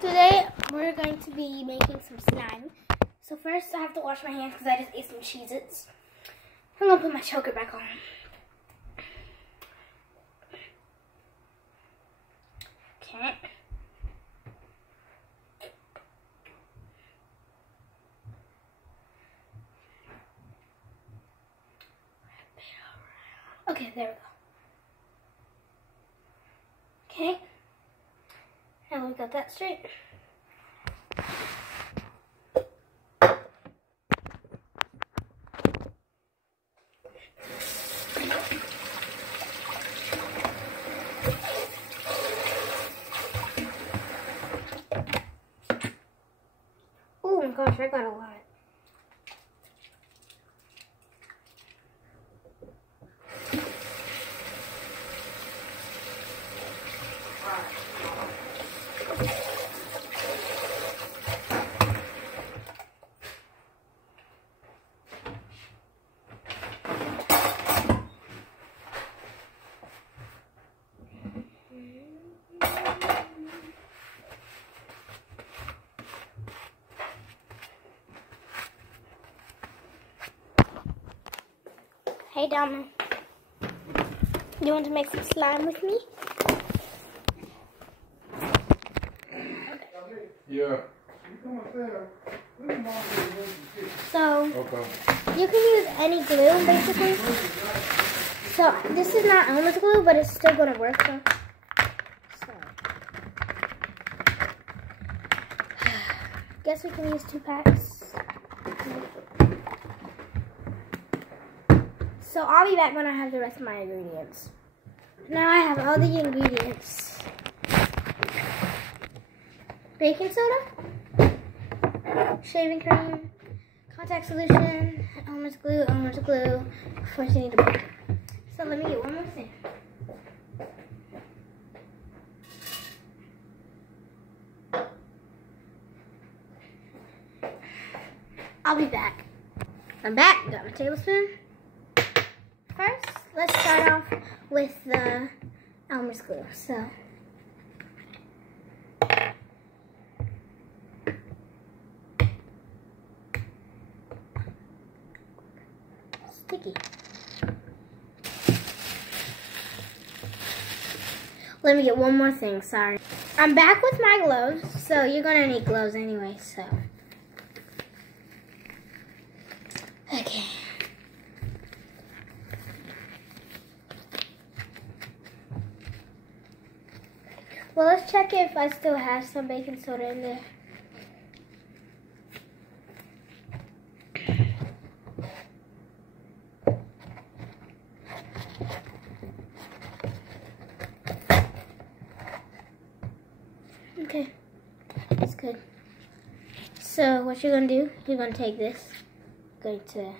Today we're going to be making some slime. So first I have to wash my hands because I just ate some Cheez-Its. I'm going to put my choker back on. Okay. Okay, there we go. Okay. And we got that straight. Oh my gosh, I got a lot. Hey, Dama. You want to make some slime with me? Yeah. So, Okay. you can use any glue, basically. So, this is not Elmer's glue, but it's still going to work. So, guess we can use 2 packs. So I'll be back when I have the rest of my ingredients. Now I have all the ingredients. Baking soda, shaving cream, contact solution, Elmer's glue, of course you need a butter. So let me get one more thing. I'll be back. I'm back, got my tablespoon. First, let's start off with the Elmer's glue. So, sticky. Let me get one more thing, sorry. I'm back with my gloves, so you're gonna need gloves anyway, so. Okay. Well, let's check if I still have some baking soda in there. Okay, that's good. So what you're gonna do, you're gonna take this, going to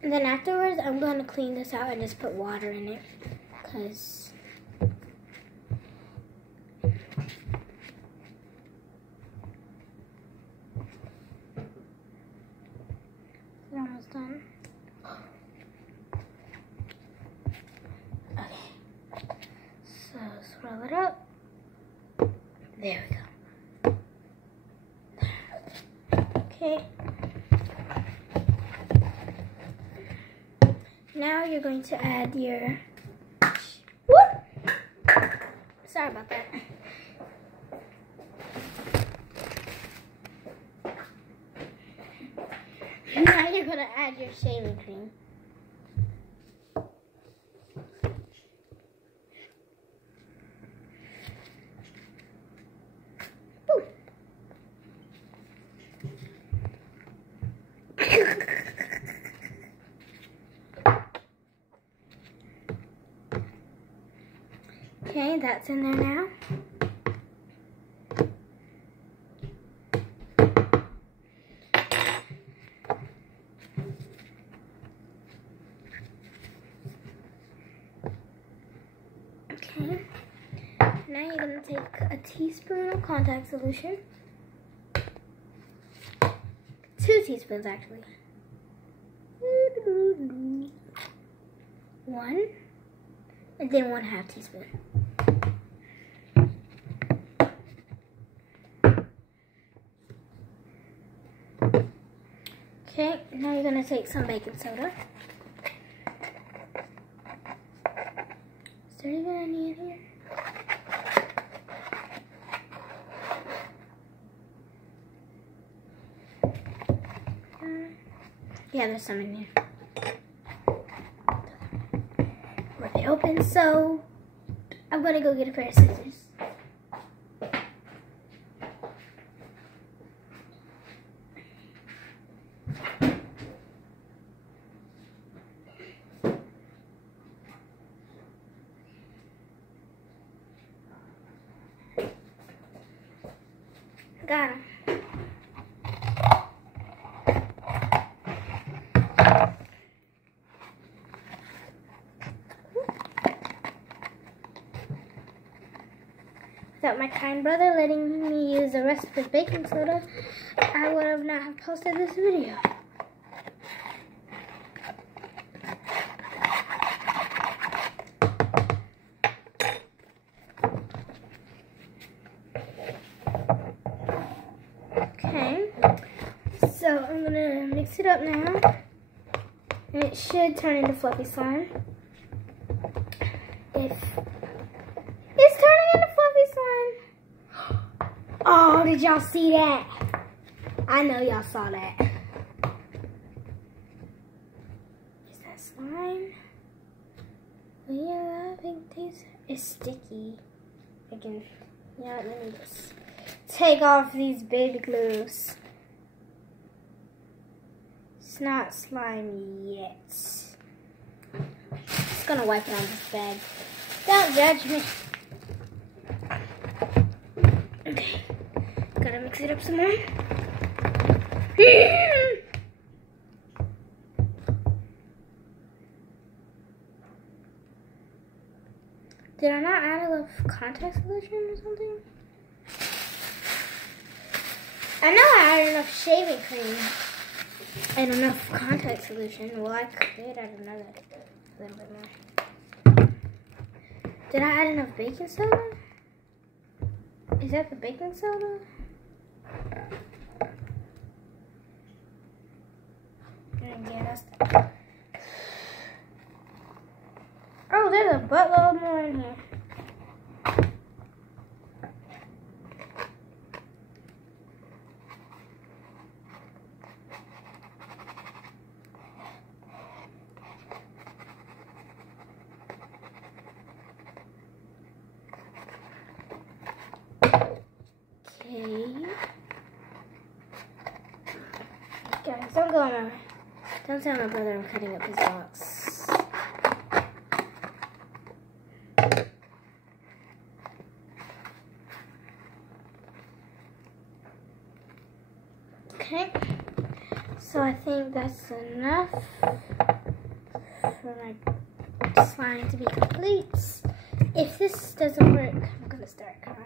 and then afterwards, I'm going to clean this out and just put water in it, because we're almost done. Okay, so swirl it up. There we go. Okay. Now you're going to add your, whoop! Sorry about that. Now you're going to add your shaving cream. Boom. Okay, that's in there now. Okay, now you're going to take a teaspoon of contact solution 2 teaspoons actually. 1 and then 1/2 teaspoon. Okay, now you're gonna take some baking soda. Is there even any in here? Yeah, there's some in here. Rip it open, so I'm gonna go get a pair of scissors. Got him. Without my kind brother letting me use the rest of his baking soda, I would have not have posted this video. Okay, so I'm gonna mix it up now, and it should turn into fluffy slime. If it's turning into fluffy slime. Oh, did y'all see that? I know y'all saw that. Is that slime? We are loving this. It's sticky. Again, yeah, let me just take off these baby glues. It's not slimy yet. Just gonna wipe it on this bag. Don't judge me. Okay, gotta mix it up some more. Did I not add enough contact solution or something? I know I added enough shaving cream and enough contact solution. Well, I could add another little bit more. Did I add enough baking soda? Is that the baking soda? Yeah, that's the... Oh, there's a buttload more in here. Guys, don't tell my brother I'm cutting up his box. Okay, so I think that's enough for my slime to be complete. If this doesn't work, I'm gonna start crying.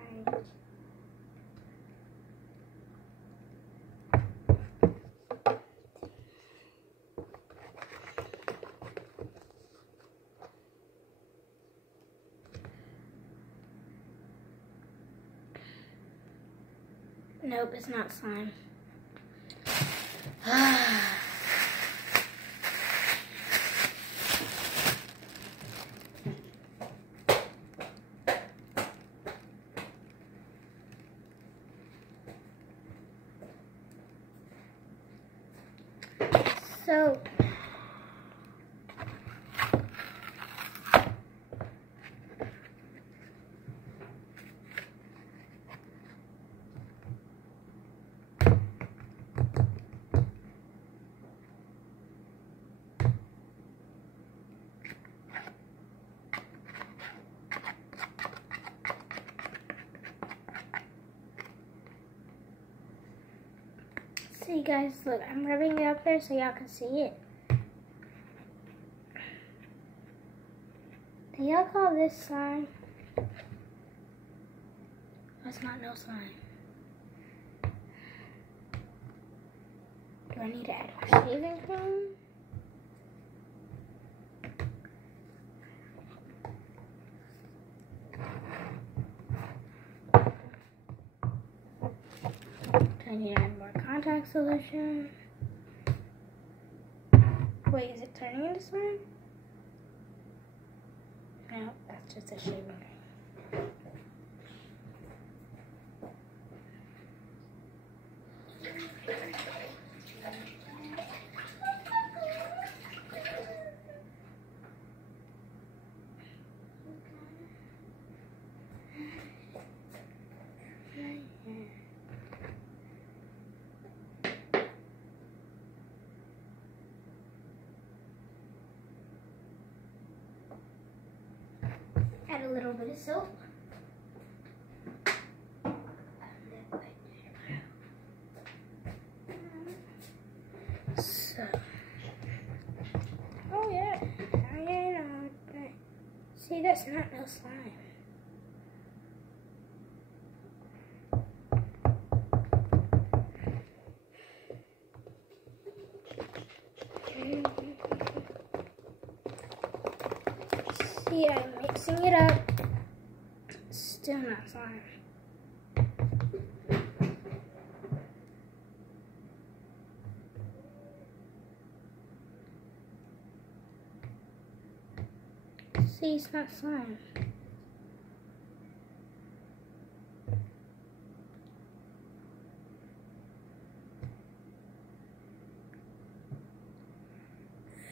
Nope, it's not slime. So, see guys, look, I'm rubbing it up there so y'all can see it. Do y'all call this slime? That's not no slime. Do need to add more shaving cream. I need to add more contact solution. Wait, is it turning into slime? No, that's just a shaving cream. Add a little bit of soap. So, oh yeah, see, that's not no slime. See, I'm mixing it up. Still not slime. See, it's not slime.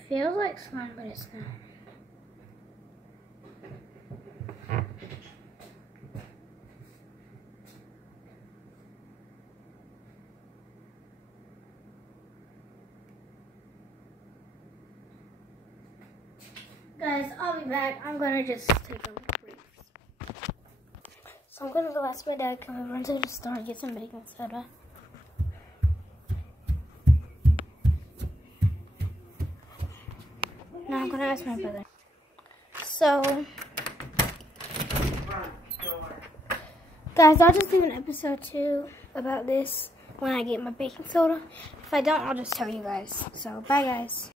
Feels like slime, but it's not. Guys, I'll be back. I'm gonna just take a break. So I'm gonna go ask my dad to come over into the store and get some baking soda. Now I'm gonna ask my brother. So, guys, I'll just do an episode 2 about this when I get my baking soda. If I don't, I'll just tell you guys. So, bye guys.